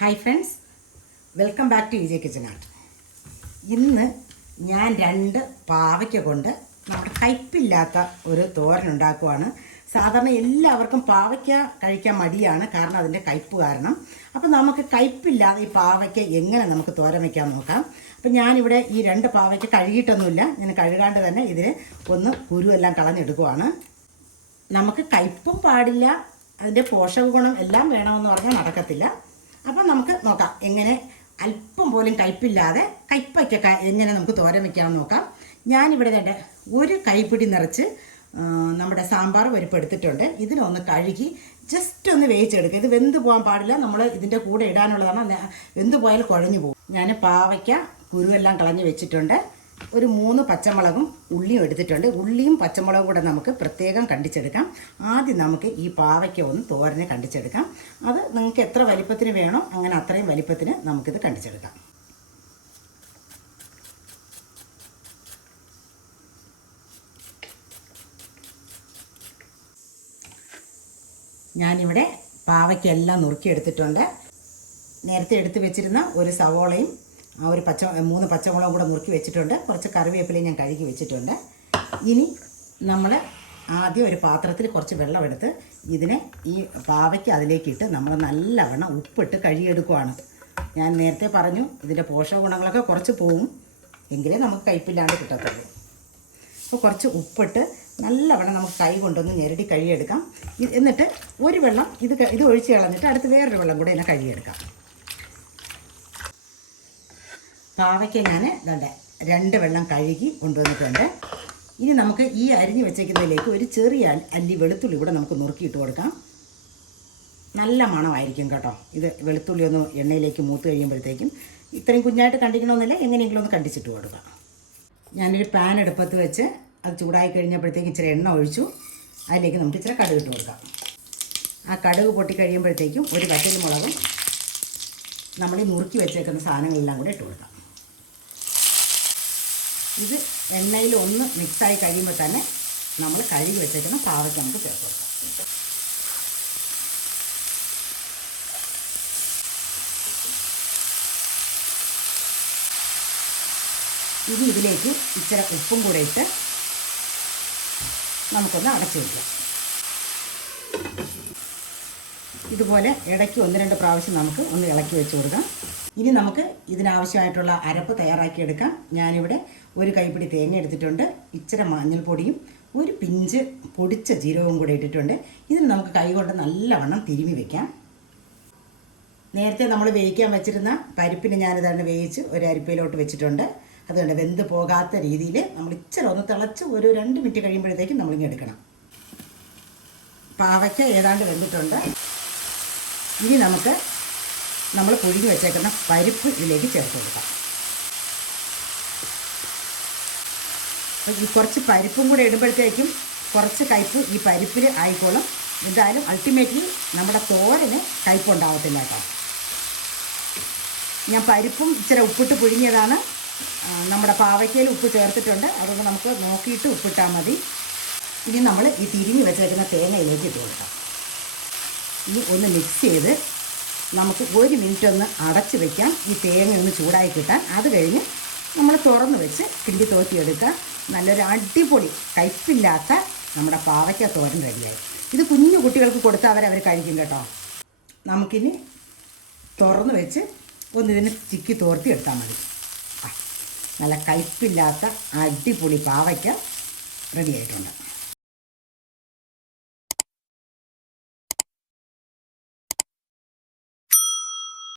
Hi friends, welcome back to Vijay kitchen art. ഇന്ന് ഞാൻ 2 പാവയ്ക്ക കൊണ്ട് നമ്മുടെ കയ്പില്ലാത്ത ഒരു തോരൻ ഉണ്ടാക്കുവാണ്. സാധാരണ എല്ലാവർക്കും പാവയ്ക്ക കഴിക്കാൻ മടിയാണ്, കാരണം അതിൻ്റെ കയ്പ്പ് കാരണം. അപ്പം നമുക്ക് കയ്പില്ലാതെ ഈ പാവയ്ക്ക എങ്ങനെ നമുക്ക് തോരൻ വയ്ക്കാൻ നോക്കാം. അപ്പം ഞാനിവിടെ ഈ 2 പാവയ്ക്ക കഴുകിയിട്ടൊന്നുമില്ല, ഞാൻ കഴുകാണ്ട് തന്നെ ഇതിന് ഒന്ന് കുരുവെല്ലാം കളഞ്ഞെടുക്കുവാണ്. നമുക്ക് കയ്പ്പും പാടില്ല, അതിൻ്റെ പോഷക ഗുണം എല്ലാം വേണമെന്ന് പറഞ്ഞാൽ നടക്കത്തില്ല. അപ്പം നമുക്ക് നോക്കാം എങ്ങനെ അല്പം പോലും കയ്പില്ലാതെ കയ്പയ്ക്ക എങ്ങനെ നമുക്ക് തോരൻ വയ്ക്കാമെന്ന് നോക്കാം. ഞാനിവിടെ തന്നെ ഒരു കൈപ്പിടി നിറച്ച് നമ്മുടെ സാമ്പാർ പരിപ്പ് എടുത്തിട്ടുണ്ട്. ഇതിനൊന്ന് കഴുകി ജസ്റ്റ് ഒന്ന് വേവിച്ചെടുക്കുക. ഇത് വെന്ത് പോകാൻ പാടില്ല, നമ്മൾ ഇതിൻ്റെ കൂടെ ഇടാനുള്ളതാണ്. വെന്ത് പോയാൽ കുഴഞ്ഞു പോകും. ഞാൻ പാവയ്ക്ക കുരുവെല്ലാം കളഞ്ഞ് വെച്ചിട്ടുണ്ട്. ഒരു 3 പച്ചമുളകും ഉള്ളിയും എടുത്തിട്ടുണ്ട്. ഉള്ളിയും പച്ചമുളകും കൂടെ നമുക്ക് പ്രത്യേകം കണ്ടിച്ചെടുക്കാം. ആദ്യം നമുക്ക് ഈ പാവയ്ക്ക ഒന്ന് തോരനെ കണ്ടിച്ചെടുക്കാം. അത് നിങ്ങൾക്ക് എത്ര വലിപ്പത്തിന് വേണോ അങ്ങനെ അത്രയും വലിപ്പത്തിന് നമുക്കിത് കണ്ടിച്ചെടുക്കാം. ഞാനിവിടെ പാവയ്ക്ക എല്ലാം നുറുക്കിയെടുത്തിട്ടുണ്ട്. നേരത്തെ എടുത്ത് വെച്ചിരുന്ന ഒരു സവോളയും ഒരു 3 പച്ചമുളകും കൂടെ നുറുക്കി വെച്ചിട്ടുണ്ട്. കുറച്ച് കറിവേപ്പിലയും ഞാൻ കഴുകി വെച്ചിട്ടുണ്ട്. ഇനി നമ്മൾ ആദ്യം ഒരു പാത്രത്തിൽ കുറച്ച് വെള്ളമെടുത്ത് ഇതിനെ ഈ പാവയ്ക്ക് അതിലേക്കിട്ട് നമ്മൾ നല്ലവണ്ണം ഉപ്പിട്ട് കഴുകിയെടുക്കുവാണ്. ഞാൻ നേരത്തെ പറഞ്ഞു ഇതിൻ്റെ പോഷക ഗുണങ്ങളൊക്കെ കുറച്ച് പോവും, എങ്കിലേ നമുക്ക് കയ്പില്ലാണ്ട് കിട്ടത്തുള്ളൂ. അപ്പോൾ കുറച്ച് ഉപ്പിട്ട് നല്ലവണ്ണം നമുക്ക് കൈ കൊണ്ടൊന്ന് ഞെരടി കഴുകിയെടുക്കാം. എന്നിട്ട് ഒരു വെള്ളം ഇത് ഒഴിച്ച് കളഞ്ഞിട്ട് അടുത്ത് വേറൊരു വെള്ളം കൂടെ ഇതിനെ കഴുകിയെടുക്കാം. പാവയ്ക്ക ഞാൻ 2 വെള്ളം കഴുകി കൊണ്ടുവന്നിട്ടുണ്ട്. ഇനി നമുക്ക് ഈ അരിഞ്ഞ് വെച്ചേക്കുന്നതിലേക്ക് ഒരു ചെറിയ അല്ലി വെളുത്തുള്ളി കൂടെ നമുക്ക് നുറുക്കിയിട്ട് കൊടുക്കാം. നല്ല മണമായിരിക്കും കേട്ടോ. ഇത് വെളുത്തുള്ളി ഒന്ന് എണ്ണയിലേക്ക് മൂത്ത് കഴിയുമ്പോഴത്തേക്കും ഇത്രയും കുഞ്ഞായിട്ട് കണ്ടിക്കണമെന്നില്ല, എങ്ങനെയെങ്കിലും ഒന്ന് കണ്ടിച്ചിട്ട് കൊടുക്കാം. ഞാനൊരു പാൻ അടുപ്പത്ത് വെച്ച് അത് ചൂടായി കഴിഞ്ഞപ്പോഴത്തേക്കും ഇച്ചിരി എണ്ണ ഒഴിച്ചു. അതിലേക്ക് നമുക്ക് ഇച്ചിരി കടുക് ഇട്ട് കൊടുക്കാം. ആ കടുക് പൊട്ടി കഴിയുമ്പോഴത്തേക്കും ഒരു വറ്റൽമുളകും നമ്മൾ ഈ നുറുക്കി വെച്ചേക്കുന്ന സാധനങ്ങളെല്ലാം കൂടെ ഇട്ട് കൊടുക്കാം. ഇത് എണ്ണയിൽ ഒന്ന് മിക്സായി കഴിയുമ്പോൾ തന്നെ നമ്മൾ കഴുകി വെച്ചേക്കുന്ന പാവയ്ക്ക നമുക്ക് ചേർത്ത് കൊടുക്കാം. ഇനി ഇതിലേക്ക് ഇച്ചിരി ഉപ്പും കൂടെ ഇട്ട് നമുക്കൊന്ന് അടച്ചു വയ്ക്കാം. ഇതുപോലെ ഇടയ്ക്ക് 1-2 പ്രാവശ്യം നമുക്ക് ഒന്ന് ഇളക്കി വെച്ച് കൊടുക്കാം. ഇനി നമുക്ക് ഇതിനാവശ്യമായിട്ടുള്ള അരപ്പ് തയ്യാറാക്കിയെടുക്കാം. ഞാനിവിടെ ഒരു കൈപ്പിടി തേങ്ങ എടുത്തിട്ടുണ്ട്, ഇച്ചിരി മഞ്ഞൾപ്പൊടിയും ഒരു പിഞ്ച് പൊടിച്ച ജീരകവും കൂടെ ഇട്ടിട്ടുണ്ട്. ഇതിന് നമുക്ക് കൈകൊണ്ട് നല്ലവണ്ണം തിരുമ്മി വയ്ക്കാം. നേരത്തെ നമ്മൾ വേവിക്കാൻ വെച്ചിരുന്ന പരിപ്പിന് ഞാനിതാണ് വേവിച്ച് ഒരു അരിപ്പയിലോട്ട് വെച്ചിട്ടുണ്ട്. അതുകൊണ്ട് വെന്ത് പോകാത്ത രീതിയിൽ നമ്മൾ ഇച്ചിരി ഒന്ന് തിളച്ച് ഒരു 2 മിനിറ്റ് കഴിയുമ്പോഴത്തേക്കും നമ്മളിങ്ങനെ എടുക്കണം. പാവയ്ക്ക ഏതാണ്ട് വെന്തിട്ടുണ്ട്. ഇനി നമുക്ക് നമ്മൾ പുഴുങ്ങി വെച്ചേക്കുന്ന പരിപ്പ് ഇതിലേക്ക് ചേർത്ത് കൊടുക്കാം. ഈ കുറച്ച് പരിപ്പും കൂടെ ഇടുമ്പോഴത്തേക്കും കുറച്ച് കയ്പ്പ് ഈ പരിപ്പിൽ ആയിക്കോളും. എന്തായാലും അൾട്ടിമേറ്റ്ലി നമ്മുടെ തോരന് കയ്പ്പുണ്ടാകത്തില്ല കേട്ടോ. ഞാൻ പരിപ്പും ഇച്ചിരി ഉപ്പിട്ട് പുഴുങ്ങിയതാണ്. നമ്മുടെ പാവയ്ക്കയിൽ ഉപ്പ് ചേർത്തിട്ടുണ്ട്, അതുകൊണ്ട് നമുക്ക് നോക്കിയിട്ട് ഉപ്പിട്ടാൽ മതി. ഇനി നമ്മൾ ഈ തിരിഞ്ഞ് വെച്ചേക്കുന്ന തേങ്ങയിലേക്ക് ഇട്ട് കൊടുക്കാം. ഇനി ഒന്ന് മിക്സ് ചെയ്ത് നമുക്ക് 1 മിനിറ്റ് ഒന്ന് അടച്ച് വയ്ക്കാം, ഈ തേങ്ങ ഒന്ന് ചൂടായി കിട്ടാൻ. അത് കഴിഞ്ഞ് നമ്മൾ തുറന്ന് വെച്ച് കിണ്ടി തോറ്റിയെടുക്കുക. നല്ലൊരു അടിപൊളി കയ്പില്ലാത്ത നമ്മുടെ പാവയ്ക്ക തോരൻ റെഡിയായി. ഇത് കുഞ്ഞു കുട്ടികൾക്ക് കൊടുത്താൽ അവർ കഴിക്കും കേട്ടോ. നമുക്കിനി തുറന്ന് വെച്ച് ഒന്ന് ഇതിന് ചിക്കി തോർത്തി എടുത്താൽ മതി. നല്ല കയ്പില്ലാത്ത അടിപൊളി പാവയ്ക്ക റെഡിയായിട്ടുണ്ട്.